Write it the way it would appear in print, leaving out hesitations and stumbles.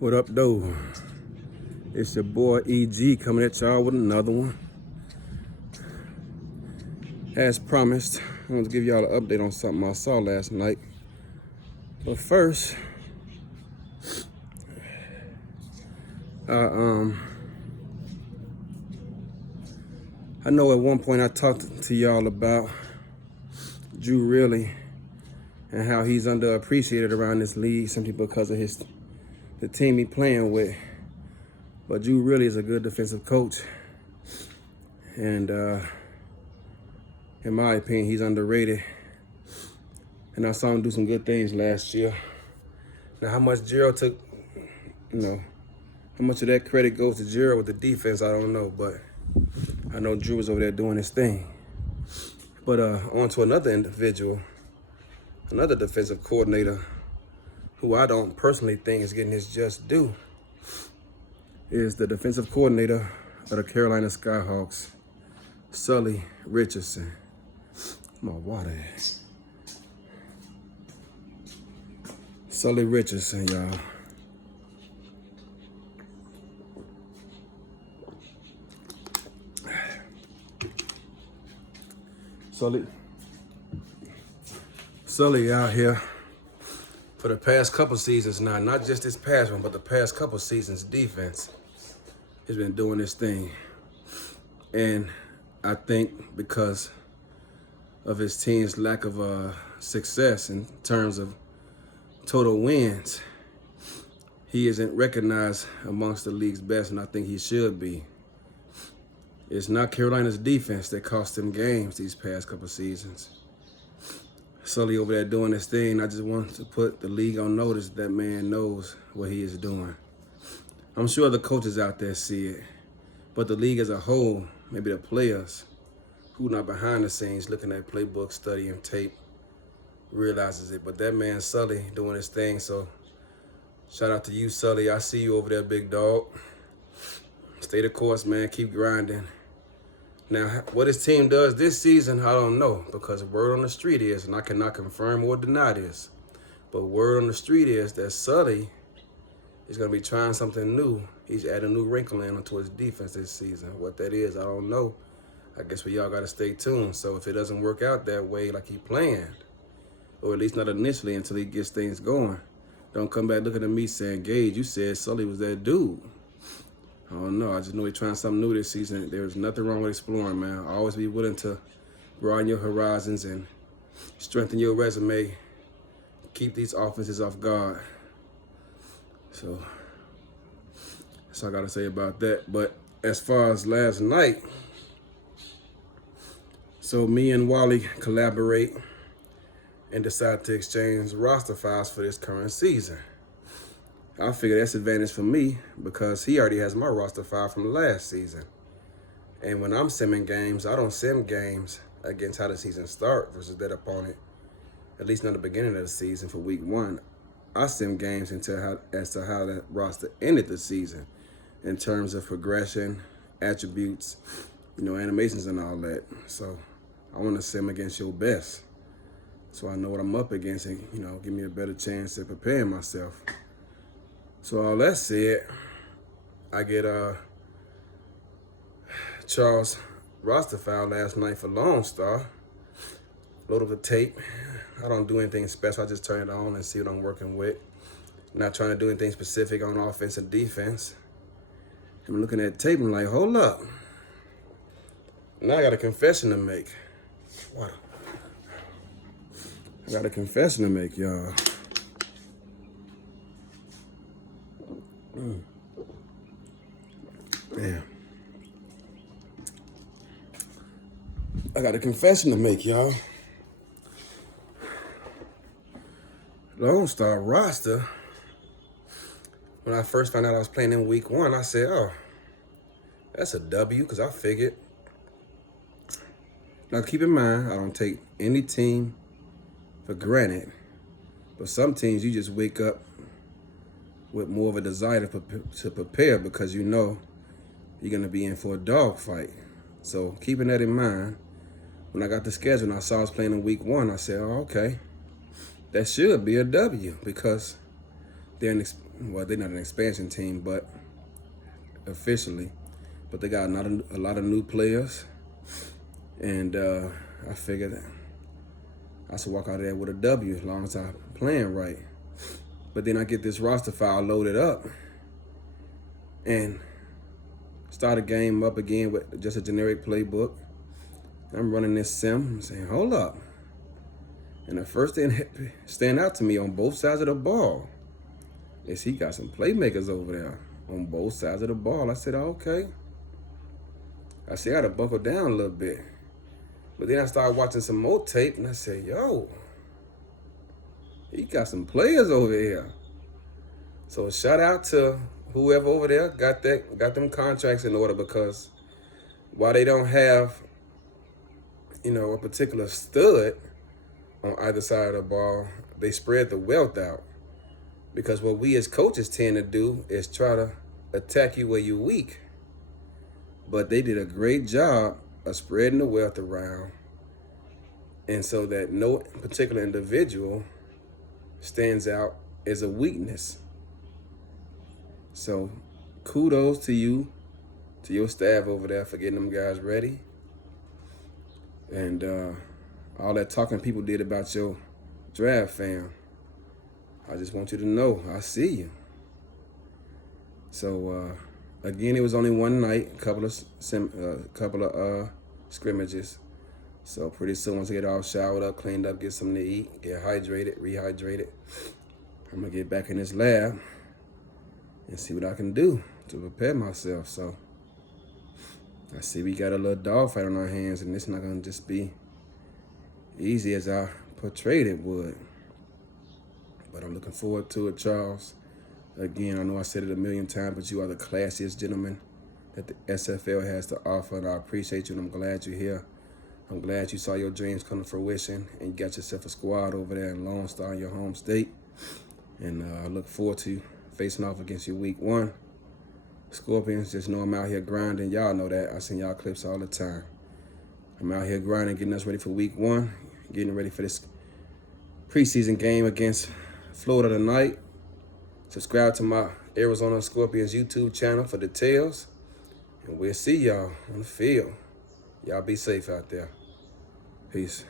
What up, though? It's your boy EG coming at y'all with another one. As promised, I'm going to give y'all an update on something I saw last night. But first, I know at one point I talked to y'all about Drew Really and how he's underappreciated around this league simply because of the team he playing with. But Drew Really is a good defensive coach, and in my opinion, he's underrated. And I saw him do some good things last year. Now, how much Gerald took, how much of that credit goes to Gerald with the defense, I don't know. But I know Drew was over there doing his thing. But on to another individual, another defensive coordinator who I don't personally think is getting his just due, is the defensive coordinator of the Carolina Skyhawks, Sully Richardson. My water at? Sully Richardson, y'all. Sully out here for the past couple seasons now, not just this past one, but the past couple seasons, defense has been doing this thing. And I think because of his team's lack of success in terms of total wins, he isn't recognized amongst the league's best, and I think he should be. It's not Carolina's defense that cost them games these past couple seasons. Sully over there doing this thing, I just want to put the league on notice that man knows what he is doing. I'm sure the coaches out there see it, but the league as a whole, maybe the players who not behind the scenes looking at playbook, studying tape, realizes it. But that man Sully doing his thing, so shout out to you, Sully. I see you over there, big dog. Stay the course, man. Keep grinding. Now, what his team does this season, I don't know, because word on the street is, and I cannot confirm or deny this, but word on the street is that Sully is going to be trying something new. He's adding a new wrinkle into his defense this season. What that is, I don't know. I guess we all got to stay tuned. So if it doesn't work out that way like he planned, or at least not initially until he gets things going, don't come back looking at me saying, Gage, you said Sully was that dude. I don't know. I just know he's trying something new this season. There's nothing wrong with exploring, man. Always be willing to broaden your horizons and strengthen your resume. Keep these offenses off guard. So that's all I got to say about that. But as far as last night, so me and Wally collaborate and decide to exchange roster files for this current season. I figure that's advantage for me because he already has my roster file from last season. And when I'm simming games, I don't sim games against how the season starts versus that opponent, at least not the beginning of the season for week one. I sim games as to how that roster ended the season in terms of progression, attributes, animations and all that. So I want to sim against your best, so I know what I'm up against and, give me a better chance at preparing myself. So all that said, I get Charles' roster file last night for Lone Star. Load up the tape. I don't do anything special. I just turn it on and see what I'm working with. Not trying to do anything specific on offense and defense. I'm looking at tape and like, hold up. Now I got a confession to make. What? I got a confession to make, y'all. Damn. I got a confession to make, y'all. Lone Star roster, when I first found out I was playing in week one, I said, oh, that's a W, because I figured. Now keep in mind, I don't take any team for granted, but some teams you just wake up with more of a desire to prepare because you know you're going to be in for a dogfight. So keeping that in mind, when I got the schedule and I saw I was playing in week one, I said, oh, okay, that should be a W because they're not an expansion team, but officially. But they got a lot of new players, and I figured I should walk out of there with a W as long as I'm playing right. But then I get this roster file loaded up and start a game up again with just a generic playbook. I'm running this sim. I'm saying, hold up. And the first thing that stand out to me on both sides of the ball is he got some playmakers over there on both sides of the ball. I said, okay. I said, I got to buckle down a little bit. But then I started watching some more tape, and I said, yo, he got some players over here. So shout out to whoever over there got them contracts in order, because while they don't have, a particular stud on either side of the ball, they spread the wealth out. Because what we as coaches tend to do is try to attack you where you're weak. But they did a great job of spreading the wealth around, and so that no particular individual stands out as a weakness. So kudos to you, to your staff over there for getting them guys ready. And all that talking people did about your draft, fam, I just want you to know, I see you. So again, it was only one night, a couple of scrimmages. So pretty soon, once I get all showered up, cleaned up, get something to eat, get hydrated, rehydrated, I'm gonna get back in this lab and see what I can do to prepare myself. So I see we got a little dogfight on our hands, and it's not gonna just be easy as I portrayed it would. But I'm looking forward to it, Charles. Again, I know I said it a million times, but you are the classiest gentleman that the SFL has to offer, and I appreciate you, and I'm glad you're here. I'm glad you saw your dreams come to fruition, and you got yourself a squad over there in Lone Star, in your home state. And I look forward to facing off against you week 1. Scorpions, just know I'm out here grinding. Y'all know that. I send y'all clips all the time. I'm out here grinding, getting us ready for week 1, getting ready for this preseason game against Florida tonight. Subscribe to my Arizona Scorpions YouTube channel for details. And we'll see y'all on the field. Y'all be safe out there. Peace.